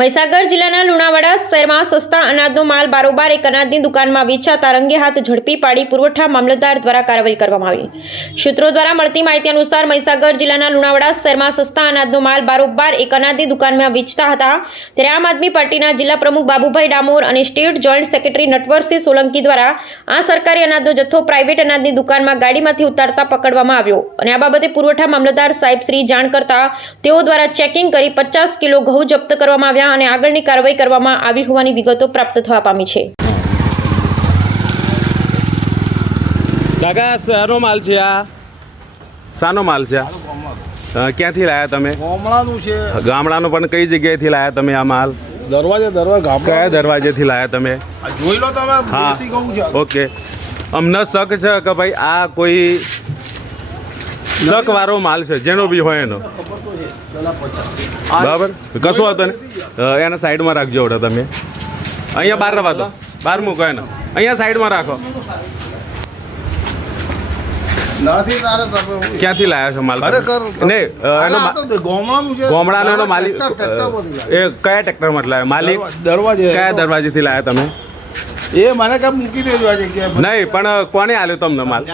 મહીસાગર જિલ્લાના લુણાવાડા શહેરમાં સસ્તા અનાજનો માલ બારોબાર એક અનાજની દુકાનમાં વેચાતા રંગે હાથ ઝડપી પાડી પુરવઠા મામલતદાર દ્વારા કાર્યવાહી કરવામાં આવી. સૂત્રો દ્વારા મળતી માહિતી અનુસાર મહીસાગર જિલ્લાના લુણાવાડા શહેરમાં સસ્તા અનાજનો માલ બારોબાર એક અનાજની દુકાનમાં વેચતા હતા. ત્યારે આમ આદમી પાર્ટીના જિલ્લા પ્રમુખ બાબુભાઈ ડામોર અને state joint secretary Natwarsinh Solanki દ્વારા આ સરકારી અનાજનો જથ્થો પ્રાઇવેટ અનાજની દુકાનમાં ગાડીમાંથી ઉતારતા પકડવામાં આવ્યો અને આ બાબતે પુરવઠા મામલતદાર સાહેબ શ્રી જાણ કરતા તેઓ દ્વારા ચેકિંગ કરી પચાસ કિલો ઘઉં જપ્ત કરવામાં આવ્યા અને આગળની કાર્યવાહી કરવામાં આવી હોવાની વિગતો પ્રાપ્ત થવા પામી છે. કાકા સારો માલ છે આ. શાનો માલ છે આ? ક્યાંથી લાયા તમે? ગામડાનું છે. ગામડાનો પણ કઈ જગ્યાએથી લાયા તમે આ માલ? દરવાજે દરવાજે ગામડા કયા દરવાજેથી લાયા તમે? જોઈ લો તમે હા. ઓકે. અમને શક છે કે ભાઈ આ કોઈ શક વાળો માલ છે જેનો બી હોય એનો. બરાબર? કશું હતો ને એના સાઈડમાં રાખજો ઓડે તમે. અહીંયા બહાર રવા દો. બહાર મૂકો એને. અહીંયા સાઈડમાં રાખો. ક્યાંથી લાયા છો માલ મા- ગામડાનું માલિક ટ્રેક્ટર- લાવ્યો. એ કયા ટ્રેક્ટરમાં લાવ્યા માલિક દરવાજે કયા દરવાજેથી લાવ્યા તમે? એ મને કામ મૂકી દેજો આ જગ્યાએ નહીં પણ કોને આલ્યો તમને માલ?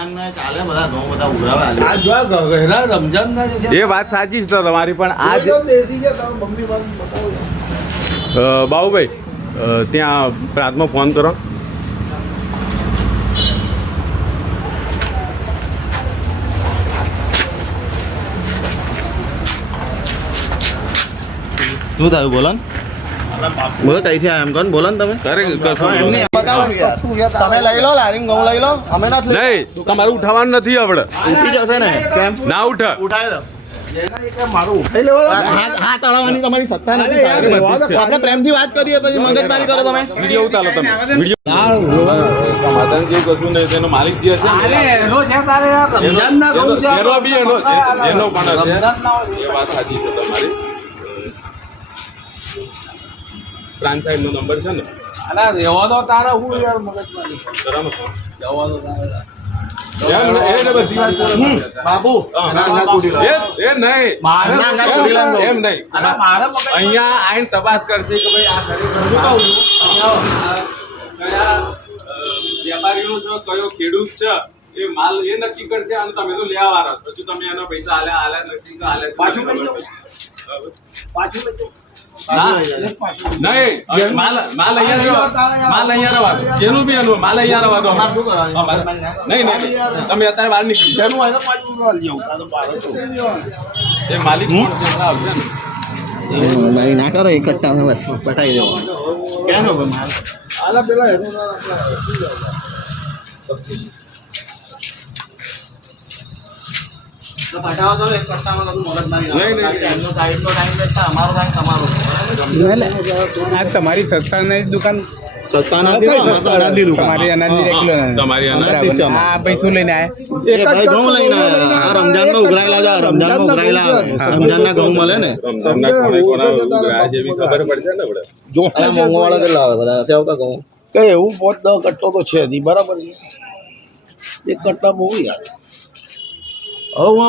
એ વાત સાચી છે તો તમારી પણ આ જ છે તમે મમ્મી બાપ બતાવો અ, બાબુભાઈ ત્યાં પ્રાંતમાં ફોન કરો. શું થયું બોલો ને? બોલો કઈ થયા એમ કોણ બોલો ને તમે. અરે કશું? એમ નહીં, તમે લઈ લો લારીને ઘઉં લઈ લો. અમે નથી લઈ નહીં તમારે ઉઠાવવાનું નથી આવડે. ઉઠી જશે ને કેમ? ના ઉઠે. ઉઠાવી દો. તમારી સત્તા નથી. આપણે પ્રેમથી વાત કરીએ પછી મગજમારી કરો તમે. વીડિયો ઉતારો વીડિયો એનો બી એનો એનો પણ એ વાત સાચી છે તમારી. પ્રાંત સાહેબનો નંબર છે ને? અલા, રહેવા દો તારા હું યાર મગજમાં બરાબર જવા દો વાત છે. કયા ખેડૂત છે એ માલ એ નક્કી કરશે અને તમે તો લેવા વાળા છો. હજુ તમે એનો પૈસા આલ્યા આલ્યા નક્કી આલ્યા પાછું. પાછું નહીં. માલ માલ અહીંયા રહેવા માલ અહીંયા રહેવા દો. જેનું બી એનું માલ અહીંયા રહેવા દો. નહીં નહીં. તમે અત્યારે બહાર નીકળી. જેનું હોય પાછું. એ માલિક કોણ છે? એના આવશે ને. ના કરો એકઠા કટ્ટા અમે બસ પટાઈ દેવો. કેનો ભાઈ માલ? આલા પેલા એનું તમારો સસ્તાની દુકાન. તમારી અનાજની રેગ્યુલર તમારી અનાજ આ લઈને એ ઘઉં લઈને આવ્યા. આ રમજાનમાં ઉઘરાયેલા ઘઉં મળે ને? રમઝાનના કોણે કોના ઉઘરાયા છે એવી ખબર પડશે ને આપણે? જો. અરે મોંઘવાળા કેટલા આવે બધા? ઘઉં. એવું પોત દસ કટ્ટો તો છે નહીં બરાબર છે. એક કટ્ટા બહુ યાર. હવે.